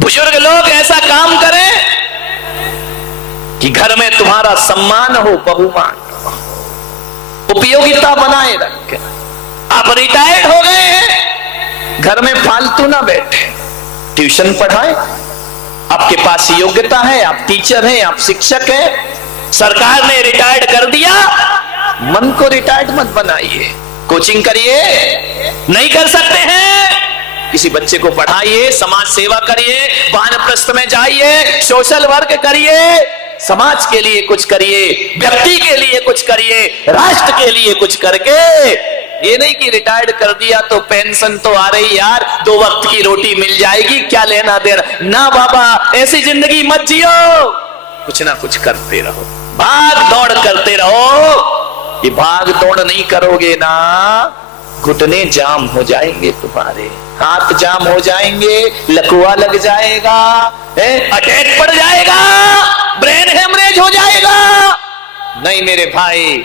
बुजुर्ग लोग ऐसा काम करें कि घर में तुम्हारा सम्मान हो, बहुमान हो, उपयोगिता बनाए रखे। आप रिटायर्ड हो गए हैं, घर में फालतू ना बैठे, ट्यूशन पढ़ाएं। आपके पास योग्यता है, आप टीचर हैं, आप शिक्षक हैं, सरकार ने रिटायर्ड कर दिया, मन को रिटायर्ड मत बनाइए। कोचिंग करिए, नहीं कर सकते हैं, किसी बच्चे को पढ़ाइए, समाज सेवा करिए, वानप्रस्थ में जाइए, सोशल वर्क करिए, समाज के लिए कुछ करिए, व्यक्ति के लिए कुछ करिए, राष्ट्र के लिए कुछ करके। ये नहीं कि रिटायर्ड कर दिया तो पेंशन तो आ रही यार, 2 वक्त की रोटी मिल जाएगी, क्या लेना देना। ना बाबा, ऐसी जिंदगी मत जियो, कुछ ना कुछ करते रहो, भाग दौड़ करते रहो। ये भाग दौड़ नहीं करोगे ना, घुटने जाम हो जाएंगे तुम्हारे, हाथ जाम हो जाएंगे, लकवा लग जाएगा, अटैक पड़ जाएगा, ब्रेन हेमरेज हो जाएगा। नहीं मेरे भाई,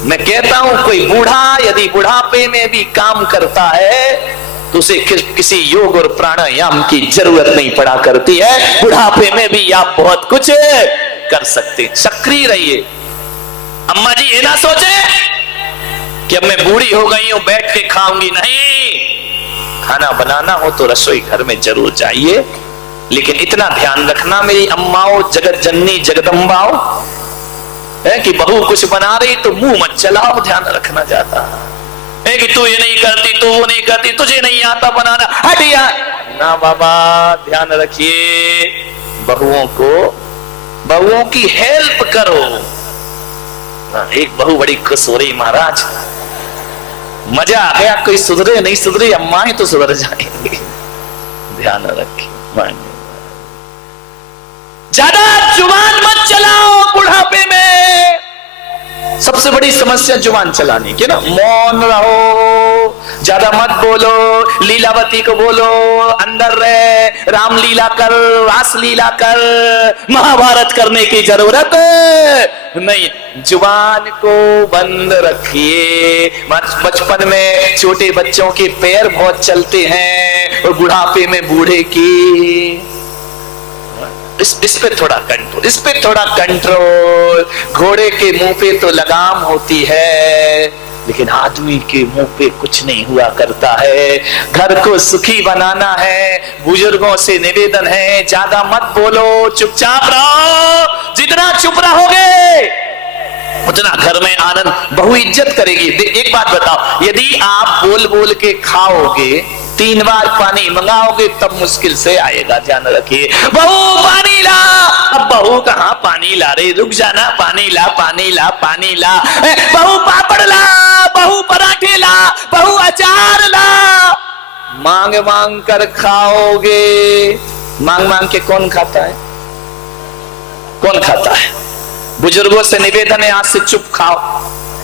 मैं कहता हूं कोई बूढ़ा यदि बुढ़ापे में भी काम करता है तो उसे किसी योग और प्राणायाम की जरूरत नहीं पड़ा करती है। बुढ़ापे में भी आप बहुत कुछ कर सकते, सक्रिय रहिए। अम्मा जी ये ना सोचे कि अब मैं बूढ़ी हो गई हूं, बैठ के खाऊंगी, नहीं। खाना बनाना हो तो रसोई घर में जरूर जाइए, लेकिन इतना ध्यान रखना मेरी अम्माओं, जगत जननी जगदम्बाओं, है कि बहू कुछ बना रही तो मुंह मत चलाओ, ध्यान रखना जाता है कि तू ये नहीं करती, तू वो नहीं करती, तुझे नहीं आता बनाना, हट यार। ना बाबा, ध्यान रखिए, बहुओं की हेल्प करो। एक बहू बड़ी खुश हो रही, महाराज मजा आ गया, कोई सुधरे नहीं सुधरे, अम्माएं तो सुधर जाएंगी। ध्यान रखिए, ज्यादा जुबान मत चलाओ बुढ़ापे में। सबसे बड़ी समस्या जुबान चलाने की ना, मौन रहो, ज्यादा मत बोलो, लीलावती को बोलो अंदर रहे, रामलीला कर, रासलीला कर, महाभारत करने की जरूरत नहीं। जुबान को बंद रखिए। बचपन में छोटे बच्चों के पैर बहुत चलते हैं और बुढ़ापे में बूढ़े की, इस पे थोड़ा कंट्रोल, इस पे थोड़ा कंट्रोल। घोड़े के मुंह पे तो लगाम होती है, लेकिन आदमी के मुंह पे कुछ नहीं हुआ करता है। घर को सुखी बनाना है, बुजुर्गों से निवेदन है, ज्यादा मत बोलो, चुपचाप रहो। जितना चुप रहोगे उतना घर में आनंद, बहु इज्जत करेगी। एक बात बताओ, यदि आप बोल बोल के खाओगे, 3 बार पानी मंगाओगे तब मुश्किल से आएगा। ध्यान रखिए, बहू पानी ला। अब बहू कहाँ पानी ला रही, रुक जाना, पानी ला, पानी ला, पानी ला। बहू पापड़ ला, बहू पराठे ला, बहू अचार ला। मांग मांग कर खाओगे। मांग मांग के कौन खाता है, कौन खाता है? बुजुर्गों से निवेदन है, आज से चुप खाओ,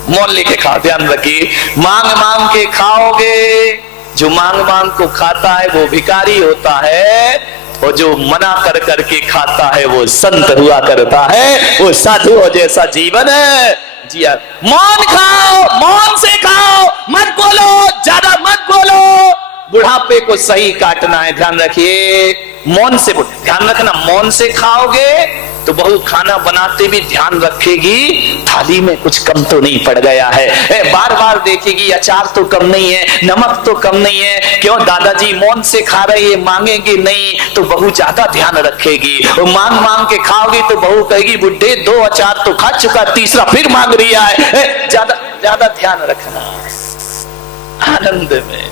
मौन लेके खाओ। ध्यान रखिए, मांग मांग के खाओगे, जो मांग मांग को खाता है वो भिखारी होता है, और जो मना कर करके खाता है वो संत हुआ करता है, वो साधुओं जैसा जीवन है जिया। मौन खाओ, मौन से खाओ, मत बोलो, ज्यादा मत बोलो। बुढ़ापे को सही काटना है, ध्यान रखिए। मौन से, ध्यान रखना, मौन से खाओगे तो बहू खाना बनाते भी ध्यान रखेगी, थाली में कुछ कम तो नहीं पड़ गया है, बार बार देखेगी अचार तो कम नहीं है, नमक तो कम नहीं है। क्यों दादाजी मौन से खा रहे हैं, मांगेंगे नहीं तो बहू ज्यादा ध्यान रखेगी। और मांग मांग के खाओगी तो बहू कहेगी बुड्ढे 2 अचार तो खा चुका, तीसरा फिर मांग रही है। ज्यादा ज्यादा ध्यान रखना, आनंद में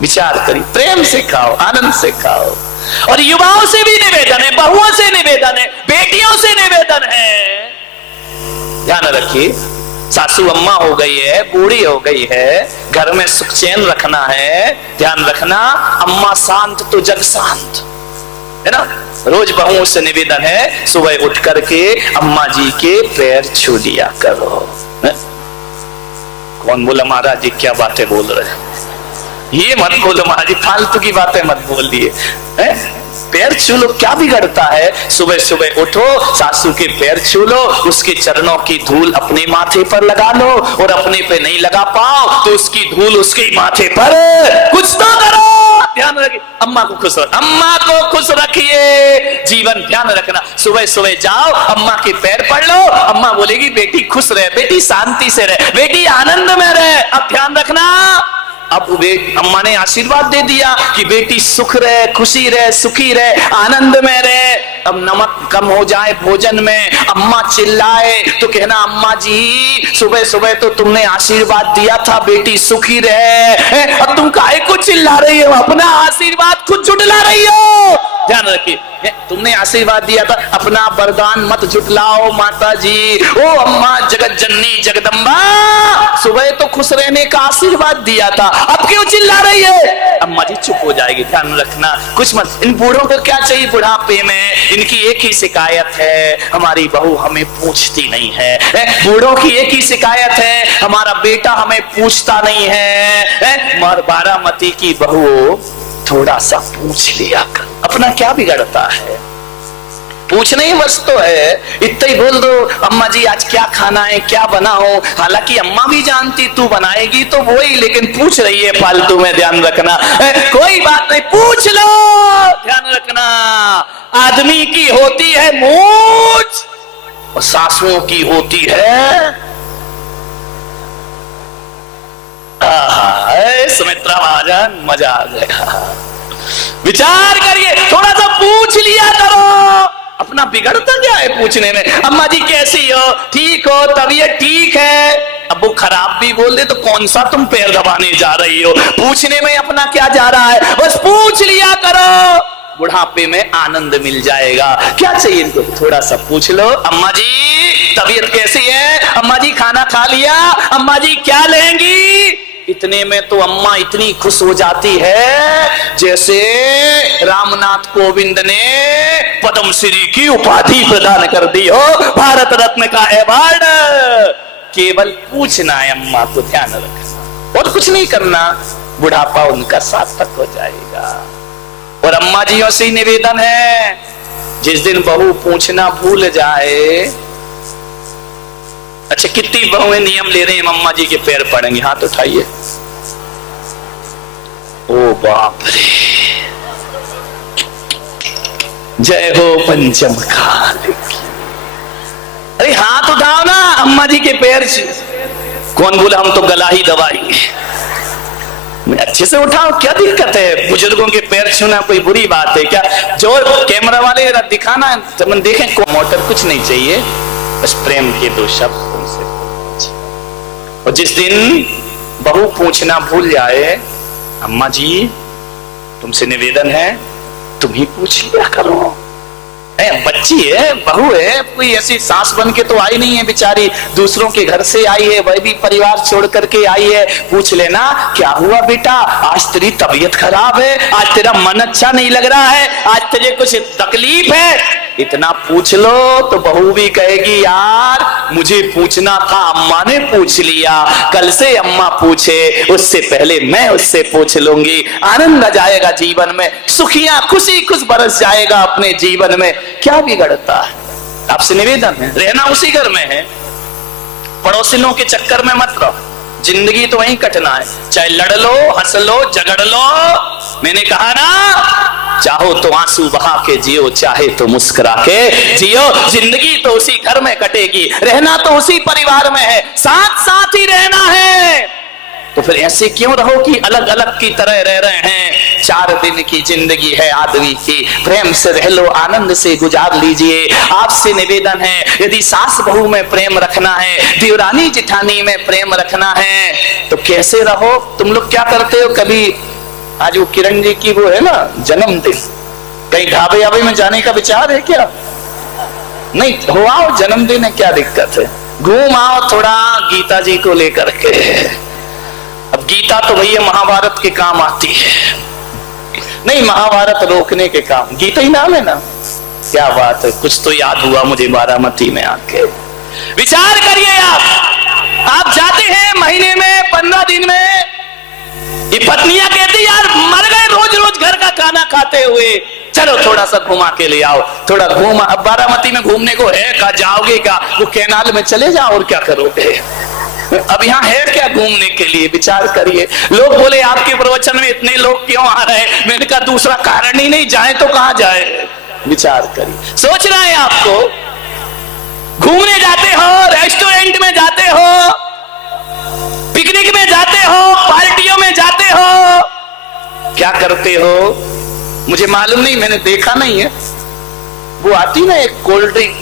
विचार करिए, प्रेम से खाओ, आनंद से खाओ। और युवाओं से भी निवेदन है, बहुओं से निवेदन है, बेटियों से निवेदन है, ध्यान रखिए। सासू अम्मा हो गई है, बूढ़ी हो गई है, घर में सुख चैन रखना है, ध्यान रखना। अम्मा शांत तो जग शांत है ना। रोज बहुओं से निवेदन है, सुबह उठ करके अम्मा जी के पैर छू लिया करो। कौन बोला महाराज जी क्या बातें बोल रहे हैं, ये मत बोलो महाराज जी, फालतू की बातें मत बोलिए। पैर छू लो, क्या बिगड़ता है? सुबह सुबह उठो, सासू के पैर छू लो, उसके चरणों की धूल अपने माथे पर लगा लो, और अपने पे नहीं लगा पाओ तो उसकी धूल उसके माथे पर कुछ तो करो। ध्यान रखिए, अम्मा को खुश रख, अम्मा को खुश रखिए, जीवन ध्यान रखना। सुबह सुबह जाओ, अम्मा के पैर पड़ लो, अम्मा बोलेगी बेटी खुश रहे, बेटी शांति से रहे, बेटी आनंद में रहे। अब ध्यान रखना, अब अम्मा ने आशीर्वाद दे दिया कि बेटी सुख रहे, खुशी रहे, सुखी रहे, आनंद में रहे। अब नमक कम हो जाए भोजन में, अम्मा चिल्लाए तो कहना अम्मा जी सुबह सुबह तो तुमने आशीर्वाद दिया था बेटी सुखी रहे, अब तुम काहे को चिल्ला रही हो, अपना आशीर्वाद खुद झुठला रही हो। ध्यान रखिए, तुमने आशीर्वाद दिया था, अपना वरदान मत झुठलाओ माता जी। ओ अम्मा जगत जननी जगदम्बा, सुबह तो खुश रहने का आशीर्वाद दिया था, अब क्यों चिल्ला रही है? अम्मा जी चुप हो जाएगी। ध्यान रखना, कुछ मत। इन बूढ़ों को क्या चाहिए बुढ़ापे में? इनकी एक ही शिकायत है, हमारी बहू हमें पूछती नहीं है। बूढ़ों की एक ही शिकायत है, हमारा बेटा हमें पूछता नहीं है। मर बारामती की बहू थोड़ा सा पूछ लिया कर, अपना क्या बिगड़ता है? पूछने ही बस तो है, इतना ही बोल दो अम्मा जी आज क्या खाना है, क्या बना हो। हालांकि अम्मा भी जानती तू बनाएगी तो वही, लेकिन पूछ रही है फालतू में। ध्यान रखना, कोई बात नहीं, पूछ लो। ध्यान रखना, आदमी की होती है मूंछ और सासुओं की होती है सुमित्रा महाजन, मजा आ गया। विचार करिए, थोड़ा सा पूछ लिया करो, अपना बिगड़ता क्या है पूछने में? अम्मा जी कैसी हो, ठीक हो, तबीयत ठीक है। अब वो खराब भी बोल दे तो कौन सा तुम पैर दबाने जा रही हो? पूछने में अपना क्या जा रहा है? बस पूछ लिया करो, बुढ़ापे में आनंद मिल जाएगा। क्या चाहिए इनको? थोड़ा सा पूछ लो, अम्मा जी तबीयत कैसी है, अम्मा जी खाना खा लिया, अम्मा जी क्या लेंगी? इतने में तो अम्मा इतनी खुश हो जाती है जैसे रामनाथ कोविंद ने पद्मश्री की उपाधि प्रदान कर दी हो, भारत रत्न का अवार्ड। केवल पूछना है अम्मा को, ध्यान रखना, और कुछ नहीं करना, बुढ़ापा उनका सार्थक हो जाएगा। और अम्मा जियों से निवेदन है, जिस दिन बहू पूछना भूल जाए। अच्छा, कितनी बहुएं नियम ले रहे हैं, अम्मा जी के पैर पड़ेंगे? हाथ उठाइए। ओ बाप रे, जय हो पंचम काल की। अरे हाथ उठाओ ना, अम्मा जी के पैर। कौन बोला हम तो गला ही दबाएंगे? अच्छे से उठाओ, क्या दिक्कत है? बुजुर्गों के पैर छूना कोई बुरी बात है क्या? जो कैमरा वाले दिखाना है, देखें, मोटर कुछ नहीं चाहिए, बस प्रेम के दो शब्द उनसे। और जिस दिन बहू पूछना भूल जाए, अम्मा जी तुमसे निवेदन है तुम ही पूछ लिया करो। बच्ची है, बहू है, कोई ऐसी सास बन के तो आई नहीं है बेचारी, दूसरों के घर से आई है, वह भी परिवार छोड़ करके आई है। पूछ लेना, क्या हुआ बेटा, आज तेरी तबीयत खराब है, आज तेरा मन अच्छा नहीं लग रहा है, आज तुझे कुछ तकलीफ है? इतना पूछ लो तो बहू भी कहेगी यार मुझे पूछना था, अम्मा ने पूछ लिया, कल से अम्मा पूछे, उससे पहले मैं उससे पूछ लूंगी। आनंद आ जाएगा जीवन में, सुखियां खुशी खुश बरस जाएगा अपने जीवन में। क्या बिगड़ता है? आपसे निवेदन है, रहना उसी घर में है, पड़ोसियों के चक्कर में मत रहो, जिंदगी तो वहीं कटना है, चाहे लड़ लो, हंस लो, झगड़ लो। मैंने कहा ना, चाहो तो आंसू बहा के जियो, चाहे तो मुस्कुरा के जियो, जिंदगी तो उसी घर में कटेगी, रहना तो उसी परिवार में है, साथ साथ ही रहना है। तो फिर ऐसे क्यों रहो कि अलग अलग की तरह रह रहे हैं? 4 दिन की जिंदगी है आदमी की, प्रेम से रह लो, आनंद से गुजार लीजिए। आपसे निवेदन है, यदि सास बहू में प्रेम रखना है, देवरानी जिठानी में प्रेम रखना है, तो कैसे रहो? तुम लोग क्या करते हो? कभी आज वो किरण जी की वो है ना जन्मदिन, कहीं ढाबे आबे में जाने का विचार है क्या? नहीं, हो आओ, जन्मदिन है, क्या दिक्कत है, घूम आओ थोड़ा गीता जी को लेकर के। अब गीता तो भैया महाभारत के काम आती है, नहीं महाभारत रोकने के काम, गीता ही नाम है ना। क्या बात है, कुछ तो याद हुआ मुझे बारामती में आके। विचार करिए, आप जाते हैं महीने में 15 दिन में, ये पत्नियां कहती यार मर गए रोज रोज घर का खाना खाते हुए, चलो थोड़ा सा घुमा के ले आओ, थोड़ा घूमा। अब बारामती में घूमने को है, कहा जाओगे क्या? वो कैनाल में चले जाओ, और क्या करोगे? अब यहाँ है क्या घूमने के लिए, विचार करिए। लोग बोले आपके प्रवचन में इतने लोग क्यों आ रहे हैं, मैंने कहा दूसरा कारण ही नहीं, जाए तो कहां जाए। विचार करिए, सोच रहे हैं आपको घूमने जाते हो, रेस्टोरेंट में जाते हो, पिकनिक में जाते हो, पार्टियों में जाते हो, क्या करते हो मुझे मालूम नहीं, मैंने देखा नहीं है। वो आती ना एक कोल्ड ड्रिंक,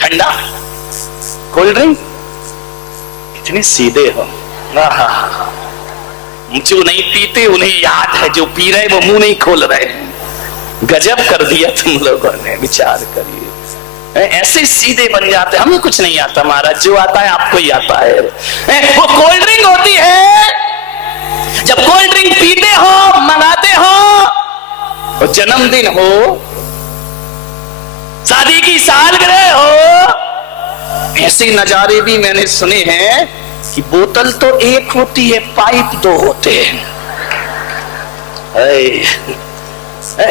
ठंडा कोल्ड ड्रिंक, कितने सीधे हो। जो नहीं पीते उन्हें याद है, जो पी रहे वो मुंह नहीं खोल रहे। गजब कर दिया तुम लोगों ने, विचार करिए। ऐसे सीधे बन जाते, हमें कुछ नहीं आता महाराज, जो आता है आपको ही आता है। वो कोल्ड ड्रिंक होती है, जब कोल्ड ड्रिंक पीते हो, मनाते हो, और जन्मदिन हो, शादी की सालगिरह हो, ऐसे नजारे भी मैंने सुने हैं कि बोतल तो एक होती है, पाइप दो होते हैं।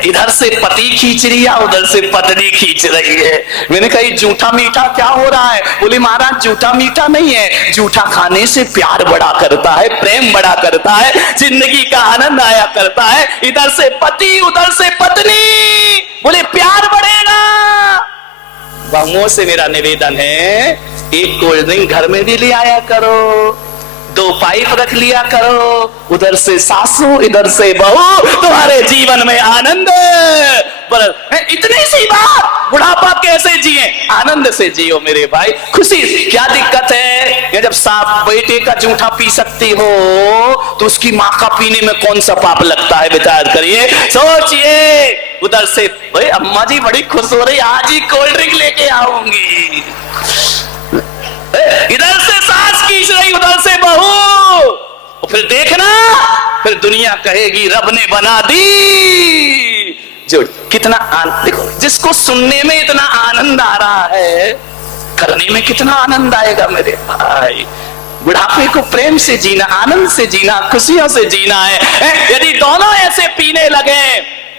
इधर से पति खींच रही है, उधर से पत्नी खींच रही है। मैंने कहा जूठा मीठा क्या हो रहा है? बोले महाराज जूठा मीठा नहीं है, जूठा खाने से प्यार बड़ा करता है, प्रेम बड़ा करता है, जिंदगी का आनंद आया करता है। इधर से पति, उधर से पत्नी, बोले प्यार बढ़ेगा। बहुओं से मेरा निवेदन है, एक कोल्ड ड्रिंक घर में भी ले आया करो, 2 पाइप रख लिया करो, उधर से सासू, इधर से बहू, तुम्हारे जीवन में आनंद। इतनी सी बात, बुढ़ापा कैसे जिए? आनंद से जियो मेरे भाई, खुशी। क्या दिक्कत है? ये जब साफ बेटे का जूठा पी सकती हो तो उसकी माँ का पीने में कौन सा पाप लगता है? विचार करिए, सोचिए। उधर से भाई अम्मा जी बड़ी खुश हो रही, आज ही कोल्ड ड्रिंक लेके आऊंगी। इधर से सास खींच रही, उधर से बहू, फिर देखना, फिर दुनिया कहेगी रब ने बना दी। जो कितना देखो, जिसको सुनने में इतना आनंद आ रहा है, करने में कितना आनंद आएगा मेरे भाई। बुढ़ापे को प्रेम से जीना, आनंद से जीना, खुशियों से जीना है। यदि दोनों ऐसे पीने लगे,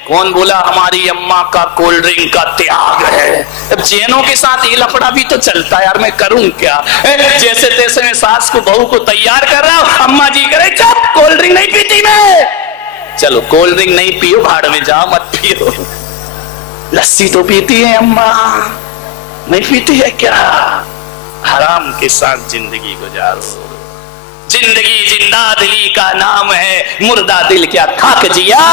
कौन बोला हमारी अम्मा का कोल्ड ड्रिंक का त्याग है? अब जैनों के साथ ये लफड़ा भी तो चलता है यार, मैं करूं क्या? जैसे तैसे मैं सास को बहू को तैयार कर रहा हूं, अम्मा जी करे चुप, कोल्ड ड्रिंक नहीं पीती मैं। चलो कोल्ड ड्रिंक नहीं पियो, भाड़ में जाओ, मत पियो। लस्सी तो पीती है अम्मा, नहीं पीती है क्या? हराम के साथ जिंदगी गुजारो। जिंदगी जिंदा दिली का नाम है, मुर्दा दिल क्या खाक जिया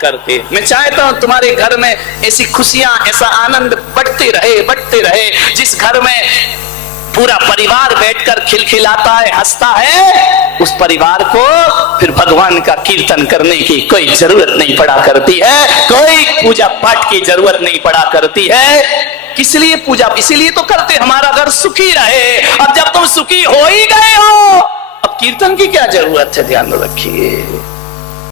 करते। मैं चाहता हूं तुम्हारे घर में ऐसी खुशियां, ऐसा आनंद बढ़ते रहे। जिस घर में पूरा परिवार बैठकर खिलखिलाता है, हंसता है, उस परिवार को फिर भगवान का कीर्तन करने की कोई जरूरत नहीं पड़ा करती है, कोई पूजा पाठ की जरूरत नहीं पड़ा करती है। किस लिए पूजा? इसीलिए तो करते, हमारा घर सुखी रहे। अब जब तुम सुखी हो ही गए हो, अब कीर्तन की क्या जरूरत है? ध्यान रखिए।